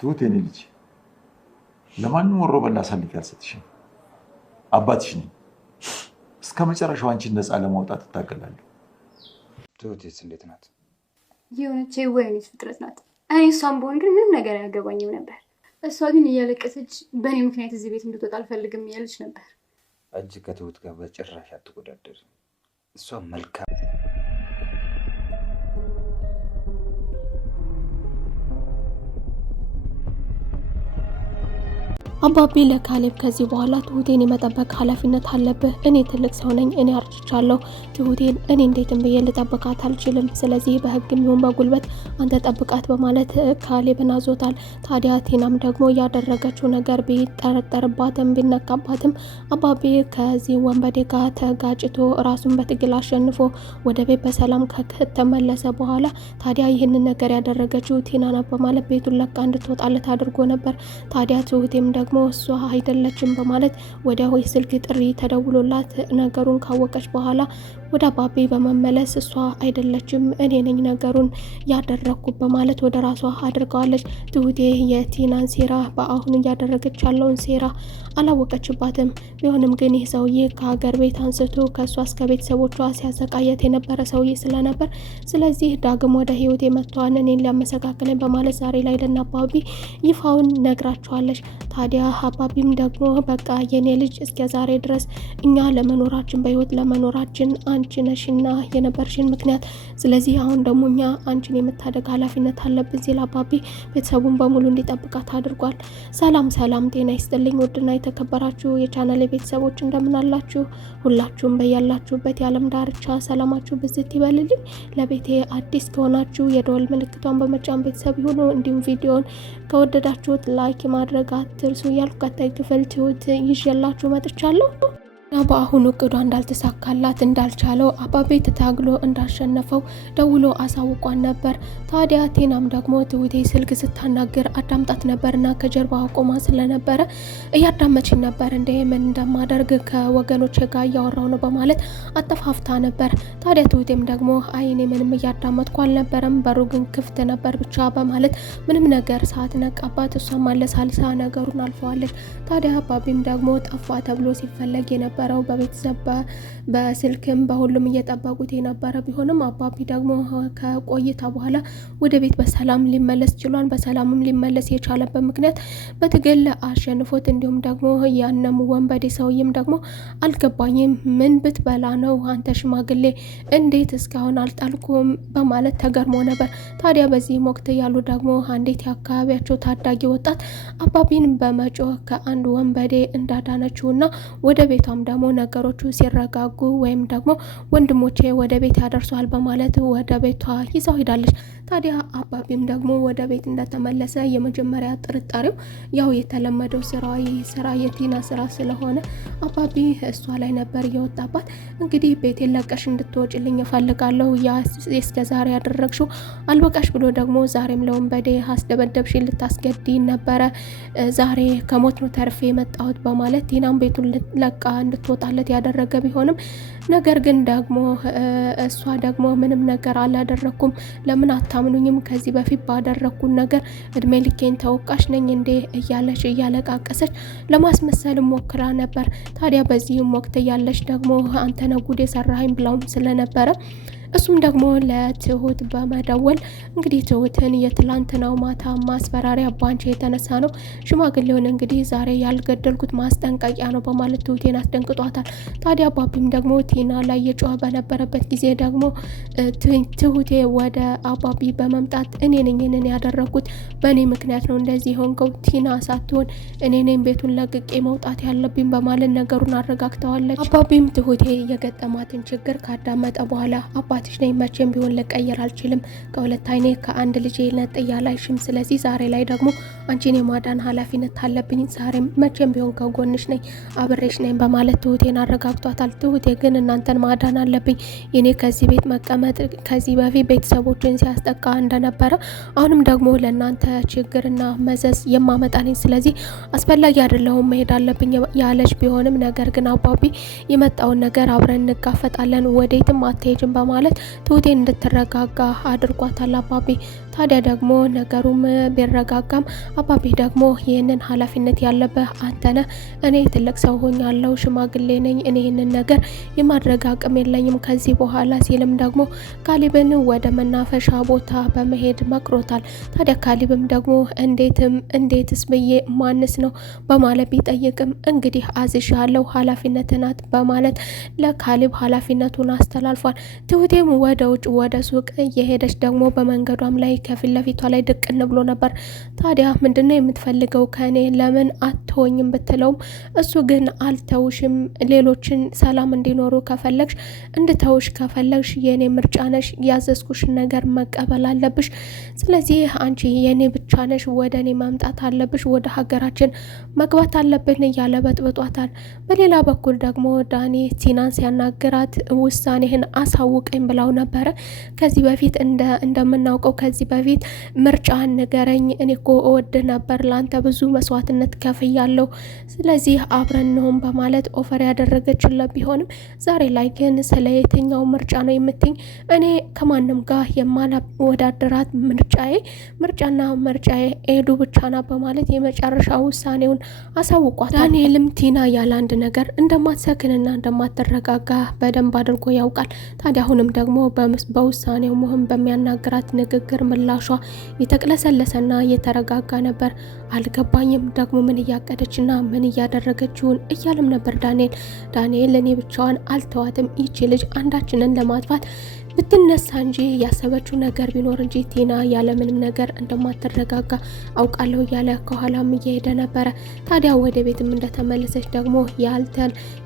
ትሁት የኔ ልጅ ለማንም ወሮ በላ አሳልፌ አልሰጥሽም። አባትሽ ነኝ። እስከ መጨረሻው አንቺን ነፃ ለማውጣት እታገላለሁ። ትሁቴስ እንዴት ናት? የሆነች የወይኔ ፍጥረት ናት። እኔ እሷን በሆን ግን ምንም ነገር አያገባኝም ነበር። እሷ ግን እያለቀሰች በእኔ ምክንያት እዚህ ቤት እንድትወጣ አልፈልግም እያለች ነበር። አንቺ ከትሁት ጋር በጭራሽ አትወዳደር። እሷ መልካም አባቢ ለካሌብ ከዚህ በኋላ ትሁቴን የመጠበቅ ኃላፊነት አለብህ። እኔ ትልቅ ሰው ነኝ፣ እኔ አርጅቻለሁ። ትሁቴን እኔ እንዴትም ብዬ ልጠብቃት አልችልም። ስለዚህ በህግም ይሁን በጉልበት አንተ ጠብቃት በማለት ካሌብን አዞታል። ታዲያ ቲናም ደግሞ ያደረገችው ነገር ቢጠረጠርባትም ቢነካባትም አባቢ ከዚህ ወንበዴ ጋር ተጋጭቶ ራሱን በትግል አሸንፎ ወደ ቤት በሰላም ከተመለሰ በኋላ ታዲያ ይህንን ነገር ያደረገችው ቲና ናት በማለት ቤቱን ለቃ እንድትወጣለት አድርጎ ነበር። ታዲያ ትሁቴም ደግሞ እሷ አይደለችም በማለት ወዲያው የስልክ ጥሪ ተደውሎላት ነገሩን ካወቀች በኋላ ወደ አባቢ በመመለስ እሷ አይደለችም እኔ ነኝ ነገሩን ያደረኩት በማለት ወደ ራሷ አድርገዋለች። ትሁቴ የቲናን ሴራ በአሁን እያደረገች ያለውን ሴራ አላወቀችባትም። ቢሆንም ግን ይህ ሰውዬ ከሀገር ቤት አንስቶ ከእሷ እስከ ቤተሰቦቿ ሲያሰቃየት የነበረ ሰውዬ ስለነበር ስለዚህ ዳግም ወደ ህይወት የመጥቷን እኔን ሊያመሰቃቅለኝ በማለት ዛሬ ላይ ለአባቢ ይፋውን ነግራቸዋለች። ታዲያ አባቢም ደግሞ በቃ የኔ ልጅ እስከ ዛሬ ድረስ እኛ ለመኖራችን በህይወት ለመኖራችን አንቺ ነሽና የነበርሽን ምክንያት፣ ስለዚህ አሁን ደግሞ እኛ አንቺን የምታደግ ኃላፊነት አለብን ሲል አባቢ ቤተሰቡን በሙሉ እንዲጠብቃት አድርጓል። ሰላም ሰላም፣ ጤና ይስጥልኝ ውድና የተከበራችሁ የቻናል ቤተሰቦች እንደምን አላችሁ? ሁላችሁም በያላችሁበት የዓለም ዳርቻ ሰላማችሁ ብዝት ይበልልኝ። ለቤቴ አዲስ ከሆናችሁ የደወል ምልክቷን በመጫን ቤተሰብ ይሁኑ። እንዲሁም ቪዲዮን ከወደዳችሁት ላይክ ማድረግ አትርሱ እያልኩ ቀጣይ ክፍል ትሁት ይዤላችሁ መጥቻለሁ። በአሁኑ እቅዷ እንዳልተሳካላት እንዳልቻለው አባቤ ተታግሎ እንዳሸነፈው ደውሎ አሳውቋን ነበር። ታዲያ ቴናም ደግሞ ትሁቴ ስልክ ስታናግር አዳምጣት ነበርና ከጀርባ ቆማ ስለነበረ እያዳመች ነበር። እንደ ምን እንደማደርግ ከወገኖች ጋር እያወራው ነው በማለት አጠፋፍታ ነበር። ታዲያ ትሁቴም ደግሞ አይኔ ምንም እያዳመጥኩ አልነበረም፣ በሩ ግን ክፍት ነበር ብቻ በማለት ምንም ነገር ሳትነቃባት እሷም አለሳልሳ ነገሩን አልፈዋለች። ታዲያ አባቤም ደግሞ ጠፋ ተብሎ ሲፈለግ የነበረው በቤተሰብ በስልክም በሁሉም እየጠበቁት የነበረ ቢሆንም አባቢ ደግሞ ከቆይታ በኋላ ወደ ቤት በሰላም ሊመለስ ችሏል። በሰላምም ሊመለስ የቻለበት ምክንያት በትግል አሸንፎት እንዲሁም ደግሞ ያንም ወንበዴ ሰውዬም ደግሞ አልገባኝም፣ ምን ብትበላ ነው አንተ ሽማግሌ እንዴት እስካሁን አልጣልኩም በማለት ተገርሞ ነበር። ታዲያ በዚህ ወቅት ያሉ ደግሞ አንዲት የአካባቢያቸው ታዳጊ ወጣት አባቢን በመጮህ ከአንድ ወንበዴ እንዳዳነችውና ወደ ቤቷም ደግሞ ነገሮቹ ሲረጋጉ ወይም ደግሞ ወንድሞቼ ወደ ቤት ያደርሷል በማለት ወደ ቤቷ ይዛው ሄዳለች። ታዲያ አባቢም ደግሞ ወደ ቤት እንደተመለሰ የመጀመሪያ ጥርጣሬው ያው የተለመደው ስራ የቲና ስራ ስለሆነ አባቢ እሷ ላይ ነበር የወጣባት። እንግዲህ ቤቴን ለቀሽ እንድትወጭልኝ እፈልጋለሁ፣ እስከዛሬ ያደረግሽው አልበቃሽ ብሎ ደግሞ ዛሬም ለወንበዴ አስደበደብሽ ልታስገዲ ነበረ፣ ዛሬ ከሞት ነው ተርፌ የመጣሁት በማለት ቲናም ቤቱን ለቃ እንድትወጣለት ያደረገ ቢሆንም ነገር ግን ደግሞ እሷ ደግሞ ምንም ነገር አላደረኩም፣ ለምን አታምኑኝም? ከዚህ በፊት ባደረኩን ነገር እድሜ ልኬን ተወቃሽ ነኝ እንዴ እያለች እያለቃቀሰች ለማስመሰል ሞክራ ነበር። ታዲያ በዚህም ወቅት እያለች ደግሞ አንተ ነህ ጉድ የሰራኸኝ ብለውም ስለነበረ እሱም ደግሞ ለትሁት በመደወል እንግዲህ ትሁትን የትላንትናው ማታ ማስፈራሪያ ባንቺ የተነሳ ነው፣ ሽማግሌውን እንግዲህ ዛሬ ያልገደልኩት ማስጠንቀቂያ ነው በማለት ትሁቴን አስደንግጧታል። ታዲያ አባቢም ደግሞ ቲና ላይ የጮኸ በነበረበት ጊዜ ደግሞ ትሁቴ ወደ አባቢ በመምጣት እኔ ነኝ ይህንን ያደረኩት፣ በእኔ ምክንያት ነው እንደዚህ ሆንከው፣ ቲና ሳትሆን እኔ ነኝ ቤቱን ለቅቄ መውጣት ያለብኝ በማለት ነገሩን አረጋግተዋለች። አባቢም ትሁቴ የገጠማትን ችግር ካዳመጠ በኋላ ትሽ ነኝ መቼም ቢሆን ልቀየር አልችልም፣ ከሁለት አይኔ ከአንድ ልጄ ነጥያ ላይሽም፣ ስለዚህ ዛሬ ላይ ደግሞ አንቺን የማዳን ኃላፊነት አለብኝ፣ ዛሬም መቼም ቢሆን ከጎንሽ ነኝ አብሬሽ ነኝ በማለት ትሁቴን አረጋግጧታል። ትሁቴ ግን እናንተን ማዳን አለብኝ፣ የኔ ከዚህ ቤት መቀመጥ ከዚህ በፊት ቤተሰቦችን ሲያስጠቃ እንደነበረ አሁንም ደግሞ ለእናንተ ችግርና መዘዝ የማመጣ ነኝ፣ ስለዚህ አስፈላጊ አይደለሁም መሄድ አለብኝ ያለች ቢሆንም ነገር ግን አባቢ የመጣውን ነገር አብረን እንጋፈጣለን፣ ወዴትም አትሄጅም በማለት ትሁቴን እንድትረጋጋ አድርጓታል። አባቢ ታዲያ ደግሞ ነገሩም ቢረጋጋም አባቢ ደግሞ ይህንን ኃላፊነት ያለብህ አንተ ነህ፣ እኔ ትልቅ ሰው ሆኛለሁ፣ ሽማግሌ ነኝ፣ እኔ ይህንን ነገር የማድረግ አቅም የለኝም ከዚህ በኋላ ሲልም ደግሞ ካሊብን ወደ መናፈሻ ቦታ በመሄድ መክሮታል። ታዲያ ካሊብም ደግሞ እንዴትስ ብዬ ማንስ ነው በማለት ቢጠይቅም እንግዲህ አዝሻለሁ ኃላፊነት ናት በማለት ለካሊብ ኃላፊነቱን አስተላልፏል። ትሁቴም ወደ ውጭ ወደ ሱቅ እየሄደች ደግሞ በመንገዷም ላይ ከፊት ለፊቷ ላይ ድቅን ብሎ ነበር። ታዲያ ምንድነው የምትፈልገው ከኔ ለምን አትሆኝም ብትለውም እሱ ግን አልተውሽም፣ ሌሎችን ሰላም እንዲኖሩ ከፈለግሽ እንድተውሽ ከፈለግሽ የኔ ምርጫ ነሽ፣ ያዘዝኩሽን ነገር መቀበል አለብሽ፣ ስለዚህ አንቺ የኔ ብቻ ነሽ፣ ወደ እኔ መምጣት አለብሽ፣ ወደ ሀገራችን መግባት አለብን እያለ በጥብጧታል። በሌላ በኩል ደግሞ ዳኒ ቲናን ሲያናግራት ውሳኔህን አሳውቀኝ ብላው ነበረ። ከዚህ በፊት እንደምናውቀው ከዚህ በፊት ምርጫን ንገረኝ፣ እኔ እኮ እወድ ነበር፣ ለአንተ ብዙ መስዋዕትነት ከፍያለሁ፣ ስለዚህ አብረን ነውም በማለት ኦፈር ያደረገችለት ቢሆንም ዛሬ ላይ ግን ስለ የትኛው ምርጫ ነው የምትኝ? እኔ ከማንም ጋር የማላወዳደራት ምርጫና ምርጫዬ ኤዱ ብቻ ናት በማለት የመጨረሻ ውሳኔውን አሳውቋል። ዳንኤልም ቲና ያለ አንድ ነገር እንደማትሰክንና እንደማትረጋጋ በደንብ አድርጎ ያውቃል። ታዲያ አሁንም ደግሞ በውሳኔው ሙህም በሚያናግራት ንግግር ምላሿ የተቅለሰለሰና የተረጋጋ ነበር። አልገባኝም ደግሞ ምን እያቀደችና ምን እያደረገችውን እያለም ነበር ዳንኤል እኔ ብቻዋን አልተዋትም፣ ይቺ ልጅ አንዳችንን ለማጥፋት ብትነሳ እንጂ ያሰበችው ነገር ቢኖር እንጂ ቲና ያለምንም ነገር እንደማትረጋጋ አውቃለሁ እያለ ከኋላም እየሄደ ነበረ። ታዲያ ወደ ቤትም እንደተመለሰች ደግሞ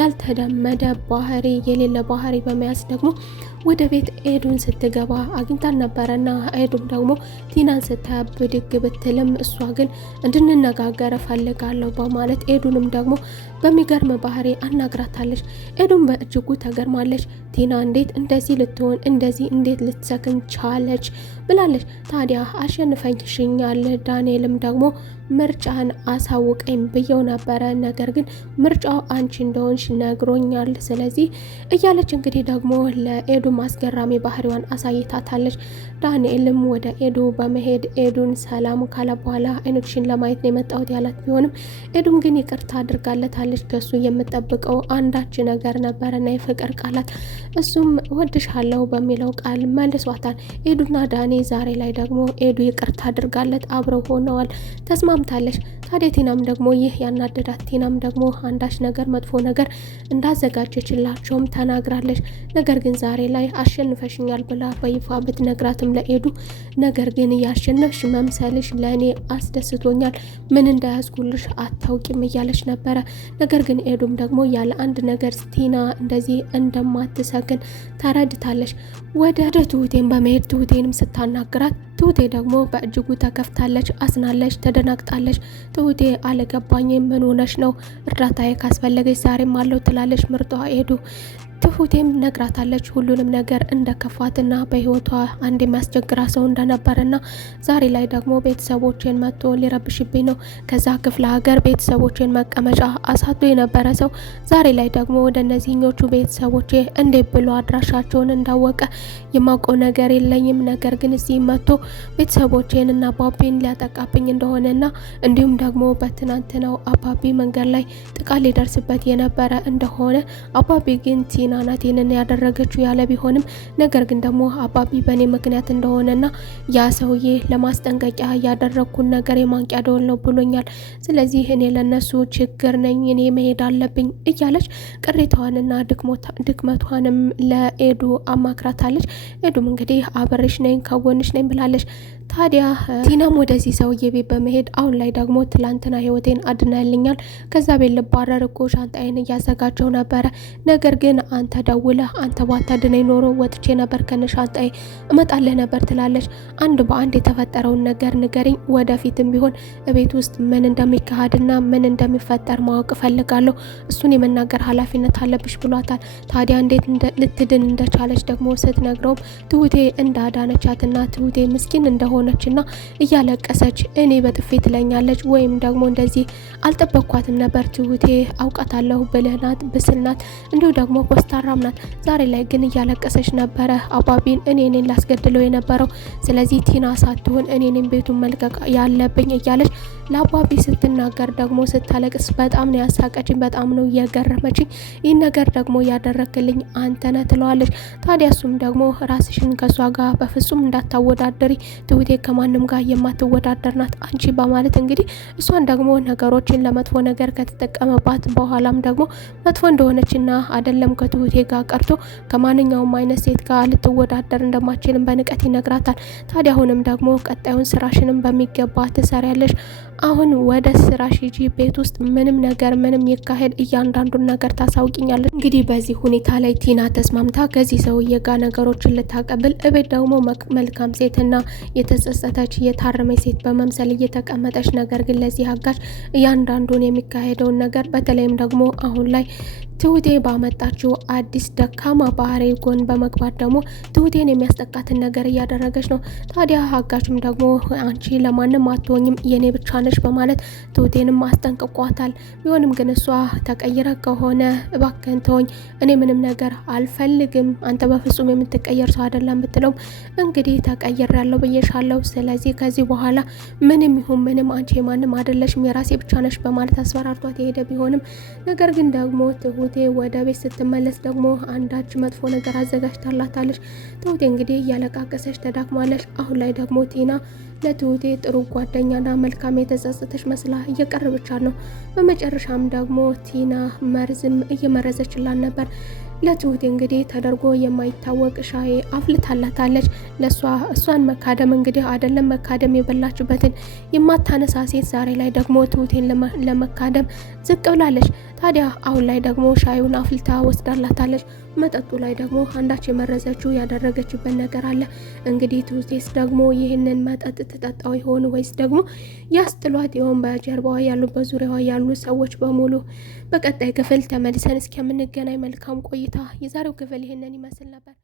ያልተደመደ ባህሪ የሌለ ባህሪ በመያዝ ደግሞ ወደ ቤት ኤዱን ስትገባ አግኝታን ነበረና ኤዱም ደግሞ ቲናን ስታያት ብድግ ብትልም እሷ ግን እንድንነጋገር ፈልጋለሁ በማለት ኤዱንም ደግሞ በሚገርም ባህሪ አናግራታለች። ኤዱም በእጅጉ ተገርማለች። ቲና እንዴት እንደዚህ ልትሆን እንደዚህ እንዴት ልትሰክን ቻለች ብላለች። ታዲያ አሸንፈኝሽኛል፣ ዳንኤልም ደግሞ ምርጫን አሳውቀኝ ብየው ነበረ፣ ነገር ግን ምርጫው አንቺ እንደሆንሽ ነግሮኛል፣ ስለዚህ እያለች እንግዲህ ደግሞ ለኤዱ አስገራሚ ባህሪዋን አሳይታታለች። ዳንኤልም ወደ ኤዱ በመሄድ ኤዱን ሰላም ካለ በኋላ አይኖችሽን ለማየት ነው የመጣሁት ያላት ቢሆንም ኤዱም ግን ይቅርታ አድርጋለታለች። ከሱ የምጠብቀው አንዳች ነገር ነበረና የፍቅር ቃላት፣ እሱም ወድሻለሁ በሚለው ቃል መልሷታል። ኤዱና ዳኒ ዛሬ ላይ ደግሞ ኤዱ ይቅርታ አድርጋለት አብረው ሆነዋል፣ ተስማምታለች። ታዲያ ቲናም ደግሞ ይህ ያናደዳት ቲናም ደግሞ አንዳች ነገር መጥፎ ነገር እንዳዘጋጀችላቸውም ተናግራለች። ነገር ግን ዛሬ ላይ አሸንፈሽኛል ብላ በይፋ ብትነግራትም ለኤዱ ነገር ግን ያሸነፍሽ መምሰልሽ ለእኔ አስደስቶኛል፣ ምን እንዳያዝጉልሽ አታውቂም እያለች ነበረ። ነገር ግን ኤዱም ደግሞ ያለ አንድ ነገር ቲና እንደዚህ እንደማትሰክን ተረድታለች። ወደ ትሁቴን በመሄድ ትሁቴንም ስታናግራት ትሁቴ ደግሞ በእጅጉ ተከፍታለች፣ አዝናለች፣ ተደናግጣለች። ትሁቴ አልገባኝም፣ ምን ሆነሽ ነው? እርዳታዬ ካስፈለገች ዛሬም አለው ትላለች ምርጧ ኤዱ። ትሁቴም ነግራታለች ሁሉንም ነገር እንደከፋትና በህይወቷ አንድ የሚያስቸግራ ሰው እንደነበረና ዛሬ ላይ ደግሞ ቤተሰቦቼን መጥቶ ሊረብሽብኝ ነው፣ ከዛ ክፍለ ሀገር ቤተሰቦቼን መቀመጫ አሳቶ የነበረ ሰው ዛሬ ላይ ደግሞ ወደ እነዚህኞቹ ቤተሰቦቼ እንዴት ብሎ አድራሻቸውን እንዳወቀ የማውቀው ነገር የለኝም፣ ነገር ግን እዚህ መጥቶ ቤተሰቦቼን እና አባቢን ሊያጠቃብኝ እንደሆነና እንዲሁም ደግሞ በትናንትናው አባቢ መንገድ ላይ ጥቃት ሊደርስበት የነበረ እንደሆነ አባቢ ግን ቲና ናት ይህንን ያደረገችው ያለ ቢሆንም ነገር ግን ደግሞ አባቢ በእኔ ምክንያት እንደሆነና ያ ሰውዬ ለማስጠንቀቂያ ያደረግኩን ነገር የማንቂያ ደወል ነው ብሎኛል፣ ስለዚህ እኔ ለነሱ ችግር ነኝ፣ እኔ መሄድ አለብኝ እያለች ቅሬታዋንና ድክመቷንም ለኤዱ አማክራታለች። ኤዱም እንግዲህ አብሬሽ ነኝ ከጎንሽ ነኝ ብላለች። ታዲያ ቲናም ወደዚህ ሰውዬ ቤት በመሄድ አሁን ላይ ደግሞ ትላንትና ህይወቴን አድናልኛል፣ ከዛ ቤት ልባረር እኮ ሻንጣዬን እያዘጋጀው ነበረ፣ ነገር ግን አንተ ደውለህ አንተ ባታድነኝ ኖሮ ወጥቼ ነበር ከነ ሻንጣዬ እመጣለህ ነበር ትላለች። አንድ በአንድ የተፈጠረውን ነገር ንገሪኝ፣ ወደፊትም ቢሆን ቤት ውስጥ ምን እንደሚካሄድና ምን እንደሚፈጠር ማወቅ እፈልጋለሁ፣ እሱን የመናገር ኃላፊነት አለብሽ ብሏታል። ታዲያ እንዴት ልትድን እንደቻለች ደግሞ ስትነግረውም ትሁቴ እንዳዳነቻትና ትሁቴ ምስኪን እንደሆነ ሆነችና እያለቀሰች እኔ በጥፌ ትለኛለች ወይም ደግሞ እንደዚህ አልጠበቅኳትም ነበር። ትሁቴ አውቃታለሁ፣ ብልህ ናት፣ ብስል ናት፣ እንዲሁ ደግሞ ኮስታራም ናት። ዛሬ ላይ ግን እያለቀሰች ነበረ። አባቢን እኔን ላስገድለው የነበረው ስለዚህ ቲና ሳትሆን እኔን ቤቱን መልቀቅ ያለብኝ እያለች ለአባቢ ስትናገር ደግሞ ስታለቅስ በጣም ነው ያሳቀችኝ፣ በጣም ነው እየገረመችኝ። ይህን ነገር ደግሞ ያደረክልኝ አንተ ነህ ትለዋለች። ታዲያ እሱም ደግሞ ራስሽን ከሷ ጋር በፍጹም እንዳታወዳደሪ፣ ትሁቴ ከማንም ጋር የማትወዳደር ናት አንቺ በማለት እንግዲህ እሷን ደግሞ ነገሮችን ለመጥፎ ነገር ከተጠቀመባት በኋላም ደግሞ መጥፎ እንደሆነችና አይደለም ከትሁቴ ጋር ቀርቶ ከማንኛውም አይነት ሴት ጋር ልትወዳደር እንደማትችልም በንቀት ይነግራታል። ታዲያ አሁንም ደግሞ ቀጣዩን ስራሽንም በሚገባ ትሰሪያለሽ፣ አሁን ወደ ስራሽ ሂጂ፣ ቤት ውስጥ ምንም ነገር ምንም ይካሄድ እያንዳንዱን ነገር ታሳውቂኛለሽ። እንግዲህ በዚህ ሁኔታ ላይ ቲና ተስማምታ ከዚህ ሰውዬ ጋር ነገሮችን ልታቀብል እቤት ደግሞ መልካም ሴትና የተጸጸተች የታረመች ሴት በመምሰል እየተቀመጠች፣ ነገር ግን ለዚህ አጋዥ እያንዳንዱን የሚካሄደውን ነገር በተለይም ደግሞ አሁን ላይ ትሁቴ ባመጣችው አዲስ ደካማ ባህሪ ጎን በመግባት ደግሞ ትሁቴን የሚያስጠቃትን ነገር እያደረገች ነው። ታዲያ አጋቹም ደግሞ አንቺ ለማንም አትሆኝም የኔ ብቻ ነሽ በማለት ትሁቴንም አስጠንቅቋታል። ቢሆንም ግን እሷ ተቀይረ ከሆነ እባክህን ተወኝ፣ እኔ ምንም ነገር አልፈልግም፣ አንተ በፍጹም የምትቀየር ሰው አይደለም ብትለውም እንግዲህ ተቀይሬያለሁ ብዬሻለሁ፣ ስለዚህ ከዚህ በኋላ ምንም ይሁን ምንም አንቺ የማንም አይደለሽም፣ የራሴ ብቻ ነሽ በማለት አስፈራርቷት የሄደ ቢሆንም ነገር ግን ደግሞ ትሁቴ ወደ ቤት ስትመለስ ደግሞ አንዳች መጥፎ ነገር አዘጋጅታላታለች። ትሁቴ እንግዲህ እያለቃቀሰች ተዳክማለች። አሁን ላይ ደግሞ ቲና ለትሁቴ ጥሩ ጓደኛና መልካም የተጸጸተች መስላ እየቀረበቻት ነው። በመጨረሻም ደግሞ ቲና መርዝም እየመረዘችላት ነበር። ለትሁቴ እንግዲህ ተደርጎ የማይታወቅ ሻይ አፍልታላታለች። እሷን መካደም እንግዲህ አይደለም መካደም የበላችበትን የማታነሳ ሴት ዛሬ ላይ ደግሞ ትሁቴን ለመካደም ዝቅ ብላለች። ታዲያ አሁን ላይ ደግሞ ሻዩን አፍልታ ወስዳላታለች። መጠጡ ላይ ደግሞ አንዳች የመረዘችው ያደረገችበት ነገር አለ። እንግዲህ ትሁቴስ ደግሞ ይህንን መጠጥ ትጠጣው ይሆን ወይስ ደግሞ ያስጥሏት ይሆን? በጀርባዋ ያሉ በዙሪያዋ ያሉ ሰዎች በሙሉ። በቀጣይ ክፍል ተመልሰን እስከምንገናኝ መልካም ቆይታ። የዛሬው ክፍል ይህንን ይመስል ነበር።